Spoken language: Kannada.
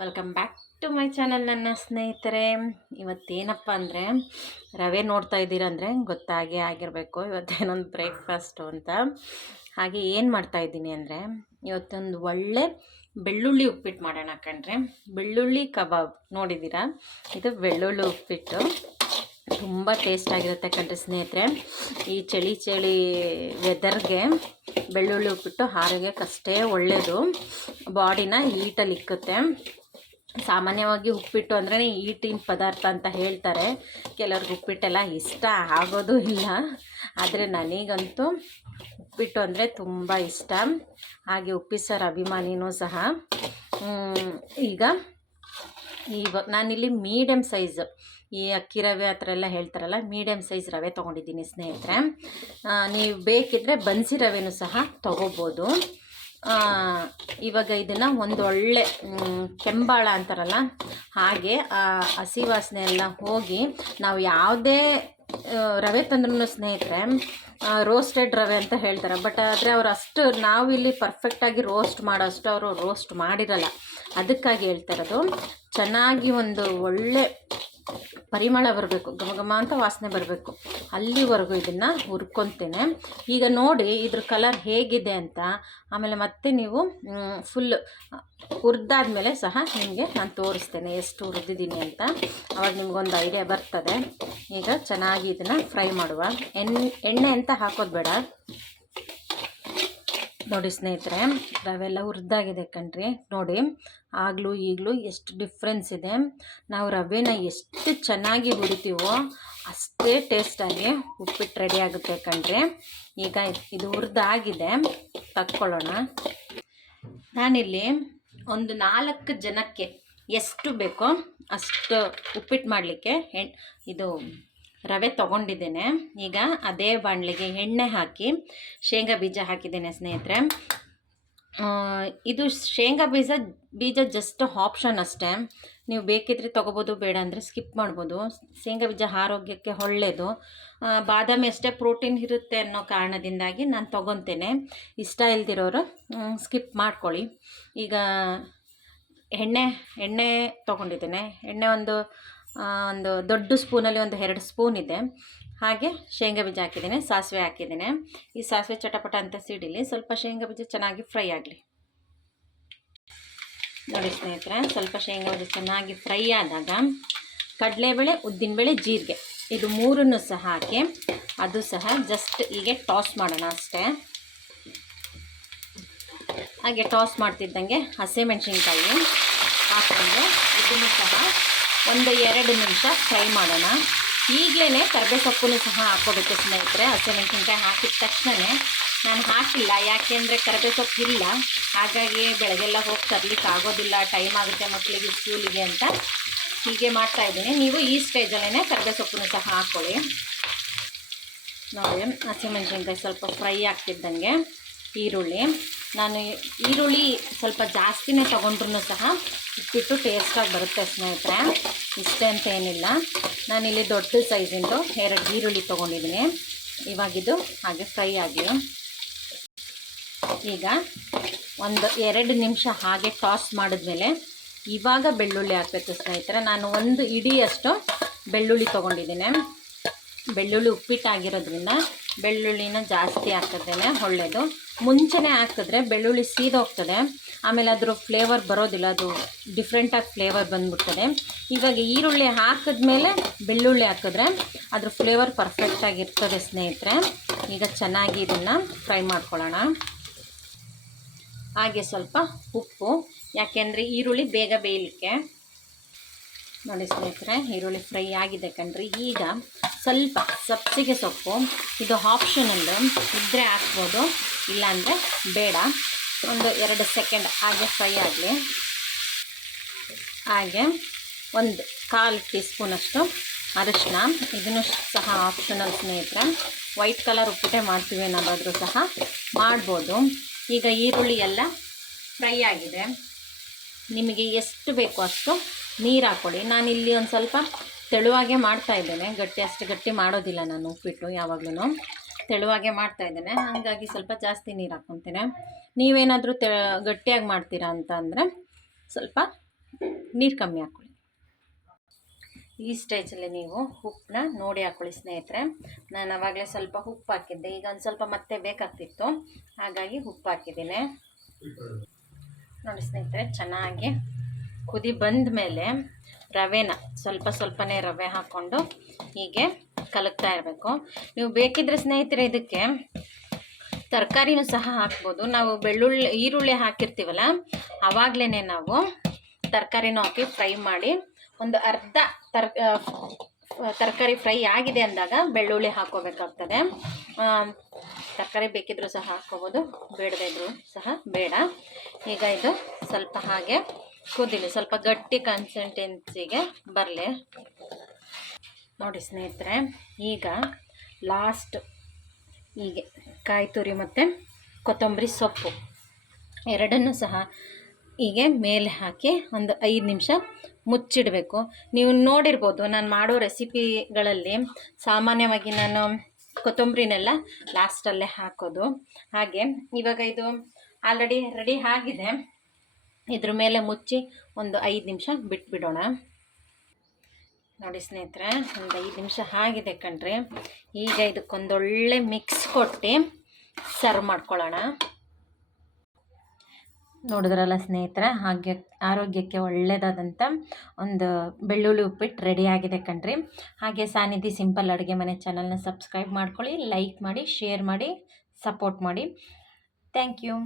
Welcome back to my channel ನನ್ನ ಸ್ನೇಹಿತರೆ. ಇವತ್ತೇನಪ್ಪ ಅಂದರೆ, ರವೆ ನೋಡ್ತಾ ಇದ್ದೀರಂದರೆ ಗೊತ್ತಾಗೇ ಆಗಿರಬೇಕು. ಇವತ್ತೇನೊಂದು ಬ್ರೇಕ್ಫಾಸ್ಟು ಅಂತ. ಹಾಗೆ ಏನು ಮಾಡ್ತಾ ಇದ್ದೀನಿ ಅಂದರೆ, ಇವತ್ತೊಂದು ಒಳ್ಳೆ ಬೆಳ್ಳುಳ್ಳಿ ಉಪ್ಪಿಟ್ಟು ಮಾಡೋಣ ಕಣ್ರೆ. ಬೆಳ್ಳುಳ್ಳಿ ಕಬಾಬ್ ನೋಡಿದ್ದೀರಾ? ಇದು ಬೆಳ್ಳುಳ್ಳಿ ಉಪ್ಪಿಟ್ಟು. ತುಂಬ ಟೇಸ್ಟಾಗಿರುತ್ತೆ ಕಣ್ರಿ ಸ್ನೇಹಿತರೆ. ಈ ಚಳಿ ಚಳಿ ವೆದರ್ಗೆ ಬೆಳ್ಳುಳ್ಳಿ ಉಪ್ಪಿಟ್ಟು ಆರೋಗ್ಯಕ್ಕಷ್ಟೇ ಒಳ್ಳೆಯದು ಬಾಡಿನ ಹೀಟಲ್ಲಿ ಇಕ್ಕುತ್ತೆ. ಸಾಮಾನ್ಯವಾಗಿ ಉಪ್ಪಿಟ್ಟು ಅಂದ್ರೆ ಈಟಿನ ಪದಾರ್ಥ ಅಂತ ಹೇಳ್ತಾರೆ. ಕೆಲವ್ರಿಗೆ ಉಪ್ಪಿಟ್ಟೆಲ್ಲ ಇಷ್ಟ ಆಗೋದು ಇಲ್ಲ. ಆದರೆ ನನಗಂತೂ ಉಪ್ಪಿಟ್ಟು ಅಂದರೆ ತುಂಬ ಇಷ್ಟ. ಹಾಗೆ ಉಪ್ಪಿಸರ ಅಭಿಮಾನಿನೂ ಸಹ. ಈಗ ಇವಾಗ ನಾನಿಲ್ಲಿ ಮೀಡಿಯಮ್ ಸೈಜ್ ಈ ಅಕ್ಕಿ ರವೆ ಆ ಥರ ಎಲ್ಲ ಹೇಳ್ತಾರಲ್ಲ ಮೀಡಿಯಮ್ ಸೈಜ್ ರವೆ ತೊಗೊಂಡಿದ್ದೀನಿ ಸ್ನೇಹಿತರೆ. ನೀವು ಬೇಕಿದ್ದರೆ ಬನ್ಸಿ ರವೆನೂ ಸಹ ತೊಗೋಬೋದು. ಇವಾಗ ಇದನ್ನು ಒಂದು ಒಳ್ಳೆ ಕೆಂಬಾಳ ಅಂತಾರಲ್ಲ, ಹಾಗೆ ಆ ಹಸಿ ವಾಸನೆ ಎಲ್ಲ ಹೋಗಿ ನಾವು ಯಾವುದೇ ರವೆ ತಂದ್ರೂ ಸ್ನೇಹಿತರೆ ರೋಸ್ಟೆಡ್ ರವೆ ಅಂತ ಹೇಳ್ತಾರೆ. ಬಟ್ ಆದರೆ ಅವ್ರು ಅಷ್ಟು ನಾವು ಇಲ್ಲಿ ಪರ್ಫೆಕ್ಟಾಗಿ ರೋಸ್ಟ್ ಮಾಡೋಷ್ಟು ಅವರು ರೋಸ್ಟ್ ಮಾಡಿರಲ್ಲ. ಅದಕ್ಕಾಗಿ ಹೇಳ್ತಾ ಇರೋದು, ಚೆನ್ನಾಗಿ ಒಂದು ಒಳ್ಳೆ ಪರಿಮಳ ಬರಬೇಕು, ಘಮ ಘಮ ಅಂತ ವಾಸನೆ ಬರಬೇಕು. ಅಲ್ಲಿವರೆಗೂ ಇದನ್ನು ಹುರ್ಕೊತೇನೆ. ಈಗ ನೋಡಿ ಇದ್ರ ಕಲರ್ ಹೇಗಿದೆ ಅಂತ. ಆಮೇಲೆ ಮತ್ತೆ ನೀವು ಫುಲ್ ಹುರಿದಾದ್ಮೇಲೆ ಸಹ ನಿಮಗೆ ನಾನು ತೋರಿಸ್ತೇನೆ ಎಷ್ಟು ಹುರಿದಿದ್ದೀನಿ ಅಂತ. ಅವಾಗ ನಿಮಗೊಂದು ಐಡಿಯಾ ಬರ್ತದೆ. ಈಗ ಚೆನ್ನಾಗಿ ಇದನ್ನು ಫ್ರೈ ಮಾಡುವ. ಎಣ್ಣೆ ಎಣ್ಣೆ ಅಂತ ಹಾಕೋದು ಬೇಡ. ನೋಡಿ ಸ್ನೇಹಿತರೆ ರವೆಲ್ಲ ಹುರಿದಾಗಿದೆ ಕಣ್ರಿ. ನೋಡಿ, ಆಗಲೂ ಈಗಲೂ ಎಷ್ಟು ಡಿಫ್ರೆನ್ಸ್ ಇದೆ. ನಾವು ರವೆನ ಎಷ್ಟು ಚೆನ್ನಾಗಿ ಹುರಿತೀವೋ ಅಷ್ಟೇ ಟೇಸ್ಟಾಗಿ ಉಪ್ಪಿಟ್ಟು ರೆಡಿ ಆಗುತ್ತೆ ಕಣ್ರಿ. ಈಗ ಇದು ಹುರಿದಾಗಿದೆ ತಕ್ಕೊಳ್ಳೋಣ. ನಾನಿಲ್ಲಿ ಒಂದು ನಾಲ್ಕು ಜನಕ್ಕೆ ಎಷ್ಟು ಬೇಕೋ ಅಷ್ಟು ಉಪ್ಪಿಟ್ಟು ಮಾಡಲಿಕ್ಕೆ ಇದು ರವೆ ತೊಗೊಂಡಿದ್ದೇನೆ. ಈಗ ಅದೇ ಬಾಣಲೆಗೆ ಎಣ್ಣೆ ಹಾಕಿ ಶೇಂಗಾ ಬೀಜ ಹಾಕಿದ್ದೇನೆ ಸ್ನೇಹಿತರೆ. ಇದು ಶೇಂಗಾ ಬೀಜ ಬೀಜ ಜಸ್ಟ್ ಆಪ್ಷನ್ ಅಷ್ಟೇ. ನೀವು ಬೇಕಿದ್ರೆ ತೊಗೋಬೋದು, ಬೇಡ ಅಂದರೆ ಸ್ಕಿಪ್ ಮಾಡ್ಬೋದು. ಶೇಂಗಾ ಬೀಜ ಆರೋಗ್ಯಕ್ಕೆ ಒಳ್ಳೆಯದು ಬಾದಾಮಿ ಅಷ್ಟೇ ಪ್ರೋಟೀನ್ ಇರುತ್ತೆ ಅನ್ನೋ ಕಾರಣದಿಂದಾಗಿ ನಾನು ತೊಗೊತೇನೆ. ಇಷ್ಟ ಇಲ್ದಿರೋರು ಸ್ಕಿಪ್ ಮಾಡ್ಕೊಳ್ಳಿ. ಈಗ ಎಣ್ಣೆ ಎಣ್ಣೆ ತೊಗೊಂಡಿದ್ದೇನೆ. ಎಣ್ಣೆ ಒಂದು ಒಂದು ದೊಡ್ಡ ಸ್ಪೂನಲ್ಲಿ ಒಂದು ಎರಡು ಸ್ಪೂನ್ ಇದೆ. ಹಾಗೆ ಶೇಂಗಾ ಬೀಜ ಹಾಕಿದ್ದೀನಿ, ಸಾಸಿವೆ ಹಾಕಿದ್ದೀನಿ. ಈ ಸಾಸಿವೆ ಚಟಪಟ ಅಂತ ಸಿಡಿಲಿ ಸ್ವಲ್ಪ ಶೇಂಗಾ ಬೀಜ ಚೆನ್ನಾಗಿ ಫ್ರೈ ಆಗಲಿ. ನೋಡಿ ಸ್ನೇಹಿತರೆ, ಸ್ವಲ್ಪ ಶೇಂಗಾ ಬೀಜ ಚೆನ್ನಾಗಿ ಫ್ರೈ ಆದಾಗ ಕಡಲೆಬೇಳೆ, ಉದ್ದಿನಬೇಳೆ, ಜೀರಿಗೆ. ಇದು ಮೂರನ್ನು ಸಹ ಹಾಕಿ, ಅದು ಸಹ ಜಸ್ಟ್ ಹೀಗೆ ಟಾಸ್ ಮಾಡೋಣ ಅಷ್ಟೇ. ಹಾಗೆ ಟಾಸ್ ಮಾಡ್ತಿದ್ದಂಗೆ ಹಸಿಮೆಣಸಿನ್ಕಾಯಿ ಹಾಕ್ಕೊಂಡು ಇದನ್ನು ಸಹ ಒಂದು ಎರಡು ನಿಮಿಷ ಫ್ರೈ ಮಾಡೋಣ. ಈಗಲೇ ಕರ್ಬೇ ಸೊಪ್ಪನ್ನು ಸಹ ಹಾಕೋಬೇಕು ಸ್ನೇಹಿತರೆ. ಹಸಿಮೆಣಸಿನ್ಕಾಯಿ ಹಾಕಿದ ತಕ್ಷಣವೇ ನಾನು ಹಾಕಿಲ್ಲ ಯಾಕೆಂದರೆ ಕರ್ಬೇ ಸೊಪ್ಪು ಇಲ್ಲ. ಹಾಗಾಗಿ ಬೆಳಗ್ಗೆಲ್ಲ ಹೋಗಿ ತರ್ಲಿಕ್ಕೆ ಆಗೋದಿಲ್ಲ, ಟೈಮ್ ಆಗುತ್ತೆ ಮಕ್ಕಳಿಗೆ ಸ್ಕೂಲಿಗೆ ಅಂತ. ಹೀಗೆ ಮಾಡ್ತಾ ಇದ್ದೀನಿ. ನೀವು ಈ ಸ್ಟೇಜಲ್ಲೇ ಕರಿಬೇ ಸೊಪ್ಪನ್ನು ಸಹ ಹಾಕ್ಕೊಳ್ಳಿ. ನೋಡಿ ಹಸಿಮೆಣಸಿನ್ಕಾಯಿ ಸ್ವಲ್ಪ ಫ್ರೈ ಆಗ್ತಿದ್ದಂಗೆ ಈರುಳ್ಳಿ. ನಾನು ಈರುಳ್ಳಿ ಸ್ವಲ್ಪ ಜಾಸ್ತಿನೇ ತೊಗೊಂಡ್ರು ಸಹ ಉಪ್ಪಿಟ್ಟು ಟೇಸ್ಟಾಗಿ ಬರುತ್ತೆ ಸ್ನೇಹಿತರೆ. ಇಷ್ಟೇ ಅಂತ ಏನಿಲ್ಲ. ನಾನಿಲ್ಲಿ ದೊಡ್ಡ ಸೈಜಿಂದು ಎರಡು ಈರುಳ್ಳಿ ತೊಗೊಂಡಿದ್ದೀನಿ. ಇವಾಗಿದ್ದು ಹಾಗೆ ಫ್ರೈ ಆಗಲಿ ಈಗ ಒಂದು ಎರಡು ನಿಮಿಷ ಹಾಗೆ ಟಾಸ್ ಮಾಡಿದ್ಮೇಲೆ ಇವಾಗ ಬೆಳ್ಳುಳ್ಳಿ ಹಾಕಬೇಕು ಸ್ನೇಹಿತರೆ. ನಾನು ಒಂದು ಇಡಿಯಷ್ಟು ಬೆಳ್ಳುಳ್ಳಿ ತೊಗೊಂಡಿದ್ದೀನಿ. ಬೆಳ್ಳುಳ್ಳಿ ಉಪ್ಪಿಟ್ಟಾಗಿರೋದ್ರಿಂದ ಬೆಳ್ಳುಳ್ಳಿನ ಜಾಸ್ತಿ ಹಾಕಿದ್ದೇನೆ ಒಳ್ಳೆಯದು ಮುಂಚೆನೇ ಹಾಕಿದ್ರೆ ಬೆಳ್ಳುಳ್ಳಿ ಸೀದೋಗ್ತದೆ ಆಮೇಲೆ ಅದ್ರ ಫ್ಲೇವರ್ ಬರೋದಿಲ್ಲ, ಅದು ಡಿಫ್ರೆಂಟಾಗಿ ಫ್ಲೇವರ್ ಬಂದ್ಬಿಡ್ತದೆ. ಇವಾಗ ಈರುಳ್ಳಿ ಹಾಕಿದ್ಮೇಲೆ ಬೆಳ್ಳುಳ್ಳಿ ಹಾಕಿದ್ರೆ ಅದ್ರ ಫ್ಲೇವರ್ ಪರ್ಫೆಕ್ಟಾಗಿರ್ತದೆ ಸ್ನೇಹಿತರೆ. ಈಗ ಚೆನ್ನಾಗಿ ಇದನ್ನು ಫ್ರೈ ಮಾಡ್ಕೊಳ್ಳೋಣ. ಹಾಗೆ ಸ್ವಲ್ಪ ಉಪ್ಪು, ಯಾಕೆಂದರೆ ಈರುಳ್ಳಿ ಬೇಗ ಬೇಯಲಿಕ್ಕೆ. ನೋಡಿ ಸ್ನೇಹಿತರೆ, ಈರುಳ್ಳಿ ಫ್ರೈ ಆಗಿದೆ ಕಣ್ರಿ. ಈಗ ಸ್ವಲ್ಪ ಸಬ್ಸಿಗೆ ಸೊಪ್ಪು, ಇದು ಆಪ್ಷನಲ್ಲು ಇದ್ದರೆ ಹಾಕ್ಬೋದು, ಇಲ್ಲಾಂದರೆ ಬೇಡ. ಒಂದು ಎರಡು ಸೆಕೆಂಡ್ ಹಾಗೆ ಫ್ರೈ ಆಗಲಿ. ಹಾಗೆ ಒಂದು ಕಾಲು ಟೀ ಸ್ಪೂನಷ್ಟು ಅರಿಶಿನ. ಇದನ್ನು ಸಹ ಆಪ್ಷನಲ್ ಸ್ನೇಹಿತರೆ. ವೈಟ್ ಕಲರ್ ಉಪ್ಪಿಟ್ಟೆ ಮಾಡ್ತೀವಿ ಅನ್ನೋದಾದರೂ ಸಹ ಮಾಡ್ಬೋದು. ಈಗ ಈರುಳ್ಳಿ ಎಲ್ಲ ಫ್ರೈ ಆಗಿದೆ. ನಿಮಗೆ ಎಷ್ಟು ಬೇಕೋ ಅಷ್ಟು ನೀರು ಹಾಕ್ಕೊಳ್ಳಿ ಇಲ್ಲಿ ಒಂದು ಸ್ವಲ್ಪ ತೆಳುವಾಗೆ ಮಾಡ್ತಾ ಇದ್ದೇನೆ. ಗಟ್ಟಿ, ಅಷ್ಟು ಗಟ್ಟಿ ಮಾಡೋದಿಲ್ಲ ನಾನು ಉಪ್ಪಿಟ್ಟು ಯಾವಾಗಲೂ ತೆಳುವಾಗೆ ಮಾಡ್ತಾ ಇದ್ದೇನೆ. ಹಾಗಾಗಿ ಸ್ವಲ್ಪ ಜಾಸ್ತಿ ನೀರು ಹಾಕ್ಕೊತೇನೆ ನೀವೇನಾದರೂ ತೆ, ಗಟ್ಟಿಯಾಗಿ ಮಾಡ್ತೀರಾ ಅಂತ ಅಂದರೆ ಸ್ವಲ್ಪ ನೀರು ಕಮ್ಮಿ ಹಾಕ್ಕೊಳ್ಳಿ ಈ ಸ್ಟೇಜಲ್ಲಿ ನೀವು ಉಪ್ಪನ್ನ ನೋಡಿ ಹಾಕ್ಕೊಳ್ಳಿ ಸ್ನೇಹಿತರೆ. ನಾನು ಆವಾಗಲೇ ಸ್ವಲ್ಪ ಉಪ್ಪು ಹಾಕಿದ್ದೆ. ಈಗ ಒಂದು ಸ್ವಲ್ಪ ಮತ್ತೆ ಬೇಕಾಗ್ತಿತ್ತು. ಹಾಗಾಗಿ ಉಪ್ಪು ಹಾಕಿದ್ದೀನಿ. ನೋಡಿ ಸ್ನೇಹಿತರೆ, ಚೆನ್ನಾಗಿ ಕುದಿ ಬಂದ ಮೇಲೆ ರವೆನ ಸ್ವಲ್ಪ ಸ್ವಲ್ಪನೇ ರವೆ ಹಾಕ್ಕೊಂಡು ಹೀಗೆ ಕಲಕ್ತಾ ಇರಬೇಕು. ನೀವು ಬೇಕಿದ್ರೆ ಸ್ನೇಹಿತರೆ ಇದಕ್ಕೆ ತರಕಾರಿನೂ ಸಹ ಹಾಕ್ಬೋದು. ನಾವು ಬೆಳ್ಳುಳ್ಳಿ, ಈರುಳ್ಳಿ ಹಾಕಿರ್ತೀವಲ್ಲ ಆವಾಗಲೇ ನಾವು ತರಕಾರಿನೂ ಹಾಕಿ ಫ್ರೈ ಮಾಡಿ ಒಂದು ಅರ್ಧ ತರ್ ತರಕಾರಿ ಫ್ರೈ ಆಗಿದೆ ಅಂದಾಗ ಬೆಳ್ಳುಳ್ಳಿ ಹಾಕೋಬೇಕಾಗ್ತದೆ. ತರಕಾರಿ ಬೇಕಿದ್ರೂ ಸಹ ಹಾಕ್ಕೋಬೋದು, ಬೇಡದೇ ಇದ್ರೂ ಸಹ ಬೇಡ. ಈಗ ಇದು ಸ್ವಲ್ಪ ಹಾಗೆ ಕುದಿಲಿ ಸ್ವಲ್ಪ ಗಟ್ಟಿ ಕನ್ಸಿಸ್ಟೆನ್ಸಿಗೆ ಬರಲಿ. ನೋಡಿ ಸ್ನೇಹಿತರೆ, ಈಗ ಲಾಸ್ಟ್ ಹೀಗೆ ಕಾಯಿ ತುರಿ ಮತ್ತು ಕೊತ್ತಂಬರಿ ಸೊಪ್ಪು. ಎರಡನ್ನೂ ಸಹ ಹೀಗೆ ಮೇಲೆ ಹಾಕಿ ಒಂದು ಐದು ನಿಮಿಷ ಮುಚ್ಚಿಡಬೇಕು. ನೀವು ನೋಡಿರ್ಬೋದು, ನಾನು ಮಾಡೋ ರೆಸಿಪಿಗಳಲ್ಲಿ ಸಾಮಾನ್ಯವಾಗಿ ನಾನು ಕೊತ್ತಂಬರಿನೆಲ್ಲ ಲಾಸ್ಟಲ್ಲೇ ಹಾಕೋದು. ಹಾಗೆ ಇವಾಗ ಇದು ಆಲ್ರೆಡಿ ರೆಡಿ ಆಗಿದೆ. ಇದ್ರ ಮೇಲೆ ಮುಚ್ಚಿ ಒಂದು ಐದು ನಿಮಿಷ ಬಿಟ್ಬಿಡೋಣ. ನೋಡಿ ಸ್ನೇಹಿತರೆ, ಒಂದು ಐದು ನಿಮಿಷ ಆಗಿದೆ ಕಣ್ರಿ. ಈಗ ಇದಕ್ಕೊಂದೊಳ್ಳೆ ಮಿಕ್ಸ್ ಕೊಟ್ಟು ಸರ್ವ್ ಮಾಡ್ಕೊಳ್ಳೋಣ. ನೋಡಿದ್ರಲ್ಲ ಸ್ನೇಹಿತರೆ ಹಾಗೆ ಆರೋಗ್ಯಕ್ಕೆ ಒಳ್ಳೆಯದಾದಂಥ ಒಂದು ಬೆಳ್ಳುಳ್ಳಿ ಉಪ್ಪಿಟ್ಟು ರೆಡಿ ಆಗಿದೆ ಕಣ್ರಿ. ಹಾಗೆ ಸಾನಿಧಿ ಸಿಂಪಲ್ ಅಡುಗೆ ಮನೆ ಚಾನಲ್ನ ಸಬ್ಸ್ಕ್ರೈಬ್ ಮಾಡ್ಕೊಳ್ಳಿ ಲೈಕ್ ಮಾಡಿ ಶೇರ್ ಮಾಡಿ ಸಪೋರ್ಟ್ ಮಾಡಿ. Thank you